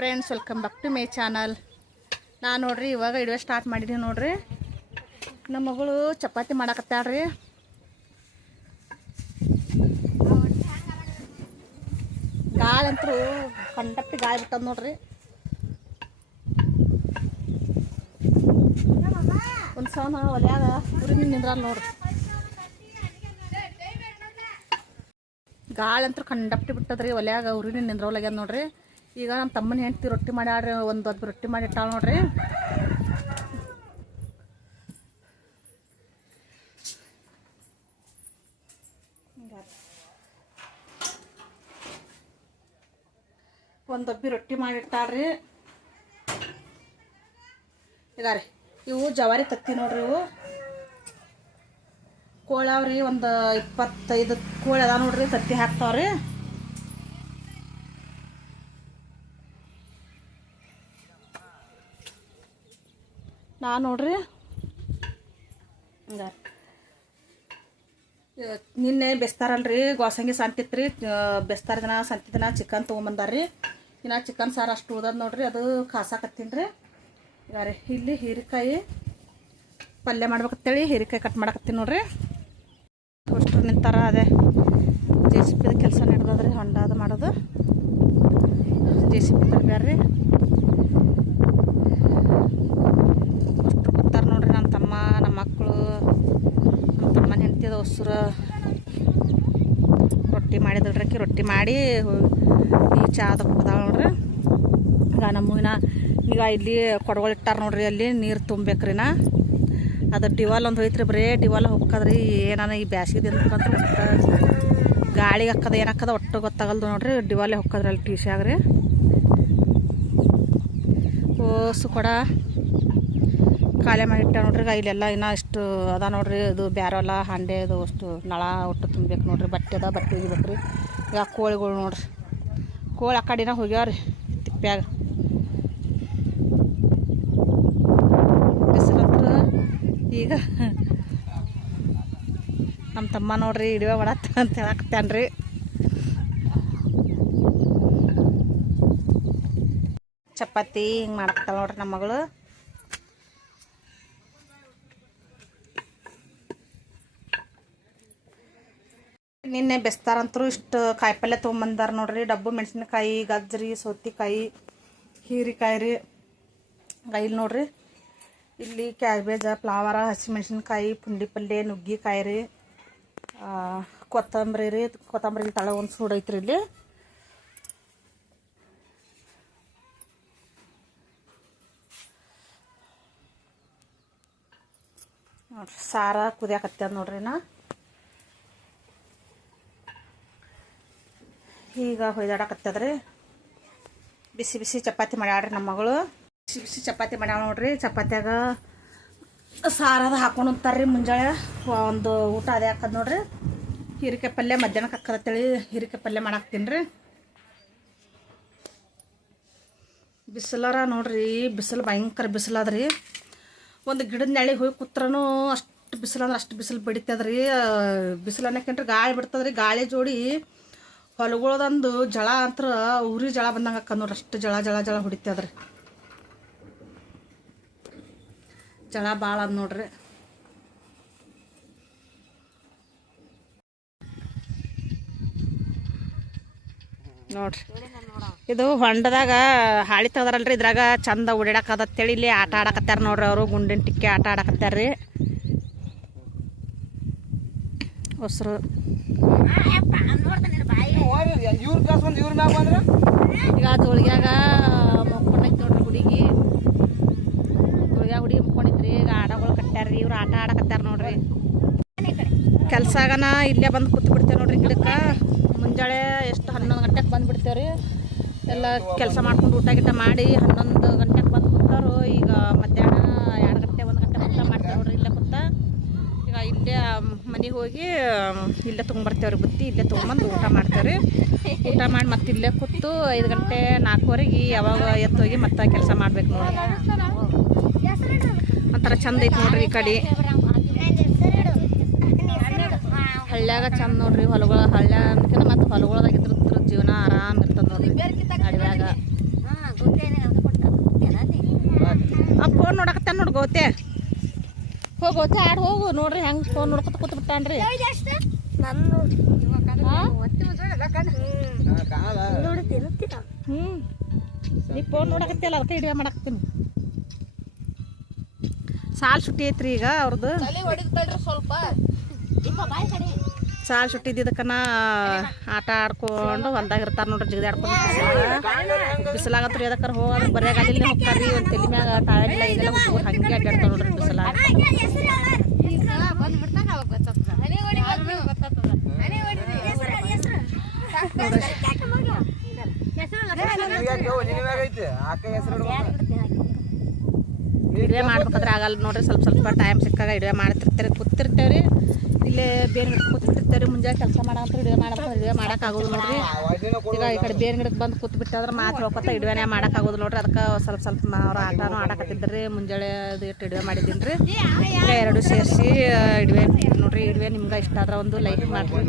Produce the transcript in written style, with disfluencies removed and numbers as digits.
Friends, welcome back to my channel. ನಾನು ನೋಡ್ರಿ ಇವಾಗ ವಿಡಿಯೋ ಸ್ಟಾರ್ಟ್ ಮಾಡಿದ್ದೀನಿ. ನೋಡ್ರಿ ನಮ್ಮ ಮಗಳು ಚಪಾತಿ ಮಾಡಕತ್ತಾಳ್ರಿ. ಗಾಳಿ ಅಂತೂ ಕಂಡಪ್ಪಿ ಗಾಳಿ ಬಿಟ್ಟದ ನೋಡ್ರಿ. ಒಂದು ಸೌನ ಒಲ್ಯಾಗ ಉರಿ ನಿಂದ್ರಲ್ಲ ನೋಡ್ರಿ. ಗಾಳಿ ಅಂತೂ ಕಂಡಪ್ಪಿ ಬಿಟ್ಟದ್ರಿ. ಒಲ್ಯಾಗ ಉರಿ ನಿಂದ್ರೊಳಗ್ಯದ ನೋಡ್ರಿ. ಈಗ ನಮ್ಮ ತಮ್ಮನ ಹೆಂಡ್ತಿ ರೊಟ್ಟಿ ಮಾಡ್ಯಾಡ್ರಿ. ಒಂದು ದೊಡ್ಡ ರೊಟ್ಟಿ ಮಾಡಿ ಇಟ್ಟಾಳ ನೋಡ್ರಿ. ಒಂದು ದಬ್ಬಿ ರೊಟ್ಟಿ ಮಾಡಿಟ್ಟಾಳ್ರಿ. ಈಗ ರೀ ಇವು ಜವಾರಿ ತತ್ತಿ ನೋಡ್ರಿ. ಇವು ಕೋಳವ್ರಿ. ಒಂದು 25 ಕೋಳಿ ಅದ ನೋಡ್ರಿ. ತತ್ತಿ ಹಾಕ್ತಾವ್ರಿ. ನಾನು ನೋಡ್ರಿ ಹಂಗ ನಿನ್ನೆ ಬೆಸ್ತಾರಲ್ರಿ. ಗೋಸಂಗಿ ಸಂತಿತ್ರಿ. ಬೆಸ್ತಾರ ದಿನ ಸಂತಿ ದಿನ ಚಿಕನ್ ತೊಗೊಂಬಂದಾರ್ರಿ. ಇನ್ನು ಚಿಕನ್ ಸಾರು ಅಷ್ಟು ಉಳ್ದದ ನೋಡ್ರಿ. ಅದು ಕಾಸಾಕತ್ತೀನಿ ರೀ. ಈಗ ರೀ ಇಲ್ಲಿ ಹೀರೆಕಾಯಿ ಪಲ್ಯ ಮಾಡ್ಬೇಕಂತೇಳಿ ಹೀರೆಕಾಯಿ ಕಟ್ ಮಾಡಕತ್ತೀನಿ ನೋಡ್ರಿ. ಅಷ್ಟು ನಿಂತಾರ. ಅದೇ JCB ಕೆಲಸ ನಡೆದದ್ರಿ. ಹೊಂಡ ಅದು ಮಾಡೋದು JCB ತರಬ್ಯಾರ್ರಿ. ಅಷ್ಟು ಕೂತಾರ ನೋಡ್ರಿ. ನನ್ನ ತಮ್ಮ, ನಮ್ಮ ಮಕ್ಕಳು, ನಮ್ಮ ತಮ್ಮನ ಹೆಂಡ್ತಿದ ಹೊಸರು ರೊಟ್ಟಿ ಮಾಡಿದಳ್ರಕ್ಕಿ. ರೊಟ್ಟಿ ಮಾಡಿ ಈ ಚಾದ ಕುಡ್ದಾಳ ನೋಡ್ರಿ. ಈಗ ನಮ್ಮಗಿನ ಈಗ ಇಲ್ಲಿ ಕೊಡಗಳು ಇಟ್ಟಾರ ನೋಡ್ರಿ. ಅಲ್ಲಿ ನೀರು ತುಂಬೇಕ್ರಿ. ಅದು ಡಿವಾಲ್ ಒಂದು ಹೋಯ್ತ್ರಿ. ಬರೀ ಡಿವಾಲ್ ಹೋಗ್ಕದ್ರಿ. ಏನಾನ ಈ ಬ್ಯಾಸಿಗೆದಿಂದ ಒಟ್ಟು ಗಾಳಿಗೆ ಹಾಕದ ಏನಾಕದ ಒಟ್ಟು ಗೊತ್ತಾಗಲ್ದು ನೋಡ್ರಿ. ಡಿವಾಲೆ ಹೋಗ್ಕದ್ರಿ ಅಲ್ಲಿ ಟೀಶಾಗ್ರಿ. ಓಸು ಕೊಡ ಖಾಲಿ ಮಾಡಿಟ್ಟ ನೋಡ್ರಿ. ಇಲ್ಲೆಲ್ಲ ಇನ್ನೂ ಇಷ್ಟು ಅದ ನೋಡ್ರಿ. ಅದು ಬ್ಯಾರಲ್ಲ ಹಾಂಡೆ ಅದು ಅಷ್ಟು ನಳ ಒಟ್ಟು ತುಂಬೇಕು ನೋಡ್ರಿ. ಬಟ್ಟೆ ಅದ, ಬಟ್ಟೆ ಒಗಿಬೇಕ್ರಿ. ಈಗ ಕೋಳಿಗಳು ನೋಡ್ರಿ. ಕೋಳಿ ಆ ಕಡೆನ ಹೋಗ್ಯಾವ್ರಿ ತಿಪ್ಪ್ಯಾಗ. ಬಿಸಿಲಂತ್ರ ಈಗ ನಮ್ಮ ತಮ್ಮ ನೋಡ್ರಿ ಹಿಡಿಯೋ ಮಾಡತ್ತ ಅಂತ ಹೇಳಾಕತ್ತಾನ್ರಿ. ಚಪಾತಿ ಹಿಂಗೆ ಮಾಡಾಕತ್ತಾಳ ನೋಡ್ರಿ ನಮ್ಮ ಮಗಳು. ನಿನ್ನೆ ಬೆಸ್ತಾರಂತರೂ ಇಷ್ಟು ಕಾಯಿಪಲ್ಯ ತೊಗೊಂಬಂದಾರ ನೋಡ್ರಿ. ಡಬ್ಬು ಮೆಣಸಿನ್ಕಾಯಿ, ಗಜ್ಜರಿ, ಸೌತೆಕಾಯಿ, ಹೀರೆಕಾಯಿ ರೀ. ಇಲ್ಲಿ ನೋಡ್ರಿ ಇಲ್ಲಿ ಕ್ಯಾಬೇಜ, ಫ್ಲವರ, ಹಸಿಮೆಣ್ಸಿನ್ಕಾಯಿ, ಪುಂಡಿ ಪಲ್ಯ, ನುಗ್ಗಿಕಾಯಿ ರೀ, ಕೊತ್ತಂಬರಿ ರೀ. ಕೊತ್ತಂಬರಿ ತಳ ಒಂದು ಸೂಡು ಐತ್ರಿ ಇಲ್ಲಿ. ನೋಡ್ರಿ ಸಾರ ಕುದಿಯಾಕತ್ತದ ನೋಡ್ರಿ. ಈಗ ಹೊಯ್ದಾಡಕತ್ತದ್ರಿ. ಬಿಸಿ ಬಿಸಿ ಚಪಾತಿ ಮಾಡ್ಯಾಳ್ರಿ ನಮ್ಮ ಮಗಳು. ಬಿಸಿ ಬಿಸಿ ಚಪಾತಿ ಮಾಡ್ಯಾಳ ನೋಡ್ರಿ. ಚಪಾತಿಯಾಗ ಸಾರದ ಹಾಕೊಂಡು ಅಂತಾರ್ರಿ. ಮುಂಜಾನೆ ಒಂದು ಊಟ ಅದೇ ಹಾಕದ್ ನೋಡ್ರಿ. ಹೀರೆಕಾಯಿ ಪಲ್ಯ ಮಧ್ಯಾಹ್ನಕ್ಕೆ ಹಾಕದತ್ತೇಳಿ ಹೀರೆಕಾಯಿ ಪಲ್ಯ ಮಾಡಾಕ್ತೀನಿ ರೀ. ಬಿಸಿಲಾರ ನೋಡ್ರಿ. ಬಿಸಿಲು ಭಯಂಕರ ಬಿಸಿಲಾದ್ರಿ. ಒಂದು ಗಿಡದ ನೆಳಿ ಹೋಗಿ ಕೂತ್ರನು ಅಷ್ಟು ಬಿಸಿಲು ಅಂದ್ರೆ ಅಷ್ಟು ಬಿಸಿಲು ಬಡಿತದ್ರಿ. ಬಿಸಿಲು ಅನ್ನೋಕೇನ್ರಿ ಗಾಳಿ ಬಿಡ್ತದ್ರಿ. ಗಾಳಿ ಜೋಡಿ ಹೊಲಗಳದಂದು ಜಳ ಅಂತ್ರ ಉರಿ ಜಳ ಬಂದಂಗೆ ಹಾಕದ್ ನೋಡ್ರಿ. ಅಷ್ಟು ಜಳ ಜಳ ಜಳ ಹೊಡಿತದ್ರಿ. ಜಳ ಭಾಳ ಅದ ನೋಡ್ರಿ. ನೋಡ್ರಿ ಇದು ಹೊಂಡದಾಗ ಹಾಳಿ ತೆಗದಾರಲ್ರಿ. ಇದ್ರಾಗ ಚಂದ ಓಡಾಡಕತ್ತೇಳಿ ಇಲ್ಲಿ ಆಟ ಆಡಕತ್ತಾರ ನೋಡ್ರಿ. ಅವರು ಗುಂಡಿನ ಟಿಕ್ಕೆ ಆಟ ಆಡಕತ್ತಾರ್ರಿ ಹೊಸರು. ಈಗ ತೊಳಿಗ್ಯಾಗ ಮುಕ್ಕೊಂಡೈತಿ ನೋಡ್ರಿ ಹುಡುಗಿ. ತೊಳಿಗ್ಯಾಗ ಹುಡುಗಿ ಮುಕ್ಕೊಂಡೈತ್ರಿ. ಈಗ ಆಡಗಳು ಕಟ್ಟ್ಯಾರ್ರಿ. ಇವ್ರು ಆಟ ಆಡಕತ್ತಾರ ನೋಡ್ರಿ. ಕೆಲ್ಸಾಗನ ಇಲ್ಲೇ ಬಂದು ಕೂತ್ ಬಿಡ್ತೇವೆ ನೋಡ್ರಿ ಗಿಡಕ್ಕೆ. ಮುಂಜಾನೆ ಎಷ್ಟು 11 ಗಂಟೆಗೆ ಬಂದುಬಿಡ್ತೇವ್ರಿ. ಎಲ್ಲ ಕೆಲಸ ಮಾಡ್ಕೊಂಡು ಊಟ ಗಿಟ ಮಾಡಿ 11 ಗಂಟೆಗೆ ಬಂದು ಕೂತಾರು. ಈಗ ಮಧ್ಯಾಹ್ನ 2 ಗಂಟೆ 1 ಗಂಟೆ ಊಟ ಮಾಡ್ತೇವೆ ನೋಡ್ರಿ ಇಲ್ಲೇ ಕೂತ. ಈಗ ಇಲ್ಲೇ ಮನೆಗೆ ಹೋಗಿ ಇಲ್ಲೇ ತೊಗೊಂಬರ್ತೇವ್ರಿ ಬುತ್ತಿ. ಇಲ್ಲೇ ತೊಗೊಂಬಂದು ಊಟ ಮಾಡ್ತೇವ್ರಿ. ಊಟ ಮಾಡಿ ಮತ್ತೆ ಇಲ್ಲೇ ಕೂತು 5 ಗಂಟೆ 4:15 ಯಾವಾಗ ಎದ್ದು ಹೋಗಿ ಮತ್ತೆ ಕೆಲಸ ಮಾಡ್ಬೇಕು ನೋಡ್ರಿ. ಒಂಥರ ಚಂದ ಐತಿ ನೋಡ್ರಿ ಈ ಕಡೆ. ಹಳ್ಳ್ಯಾಗ ಚಂದ ನೋಡ್ರಿ. ಹೊಲಗಳ ಹಳ್ಳ್ಯಾಗ ಮತ್ತು ಹೊಲಗಳದಾಗ ಇದ್ರ ಜೀವನ ಆರಾಮ್ ಇರ್ತದೆ ನೋಡ್ರಿ. ಅಡವ್ಯಾಗ ಫೋನ್ ನೋಡಕತ್ತಾನ ನೋಡಿ ಗೋತೆ. ಹೋಗಿ ಗೋತೆ ಆಡ್ ಹೋಗು ನೋಡ್ರಿ ಹೆಂಗೆ ಫೋನ್ ನೋಡ್ಕೊತ ಕೂತ್ ಬಿಟ್ಟಾನ್ರಿ. ನೀ ಫೋನ್ ನೋಡಕತ್ತಿಲ್ಲ ಅದಕ್ಕೆ ಹಿಡಿಯ ಮಾಡಾಕ್ತೀನಿ. ಸಾಲ್ ಸುಟ್ಟಿ ಐತ್ರಿ ಈಗ ಅವ್ರದ್ದು. ಸ್ವಲ್ಪ ಸಾಲ್ ಸುಟ್ಟಿದ್ದಕ್ಕನ ಆಟ ಆಡ್ಕೊಂಡು ಹೊಲ್ದಾಗ ಇರ್ತಾರ ನೋಡ್ರಿ. ಜಿಗದಿ ಆಡ್ಕೊಂಡು ಬಿಸಿಲಾಗತ್ರಿ ಅದಕ್ಕಾರ ಹೋಗೋದು ಬರೇ ಗಾಡಿಲಿ ಹೋಗ್ತಾರ್ರಿ. ಒಂದು ತಲೆ ಮ್ಯಾಗ ತಾಳಿಲ್ಲ ಇದೆಲ್ಲ ಹುಡುಗರು ಹಂಗೆ ಅಡ್ಡಾಡ್ತಾವ ನೋಡ್ರಿ ಬಿಸಿಲಾಗ. ಇಡುವೆ ಮಾಡ್ಬೇಕಾದ್ರೆ ಆಗಲ್ಲ ನೋಡ್ರಿ. ಸ್ವಲ್ಪ ಸ್ವಲ್ಪ ಟೈಮ್ ಸಿಕ್ಕಾಗ ಇಡುವೆ ಮಾಡ್ತಿರ್ತಾರೆ ಕೂತಿರ್ತೇವ್ರಿ. ಇಲ್ಲೇ ಬೇರೆ ಕೂತ್ಬಿಟ್ಟಿರ್ತೇವ್ರಿ. ಮುಂಜಾನೆ ಕೆಲಸ ಮಾಡಂತ ಇಡುವೆ ಮಾಡ್ಬೇಕಾದ್ರೆ ಇಡುವೆ ಮಾಡೋಕ್ಕಾಗೋದು ನೋಡ್ರಿ. ಈಗ ಈ ಕಡೆ ಬೇರೆ ಗಿಡಕ್ಕೆ ಬಂದು ಕೂತ್ಬಿಟ್ಟಾದ್ರೆ ಮಾತು ಹೇಳ್ಕೊತ ಇಡುವೆನೇ ಮಾಡೋಕ್ಕಾಗೋದು ನೋಡ್ರಿ. ಅದಕ್ಕೆ ಸ್ವಲ್ಪ ಸ್ವಲ್ಪ ಅವ್ರು ಆಟನೂ ಆಡಕತ್ತಿದ್ರಿ. ಮುಂಜಾನೆ ಅದು ಇಟ್ಟು ಇಡುವೆ ಮಾಡಿದ್ದೀನಿ ರೀ. ಈಗ ಎರಡು ಸೇರಿಸಿ ಇಡುವೆ ನೋಡ್ರಿ. ಇಡುವೆ ನಿಮ್ಗೆ ಇಷ್ಟ ಆದ್ರೆ ಒಂದು ಲೈಕ್ ಮಾಡಿರಿ.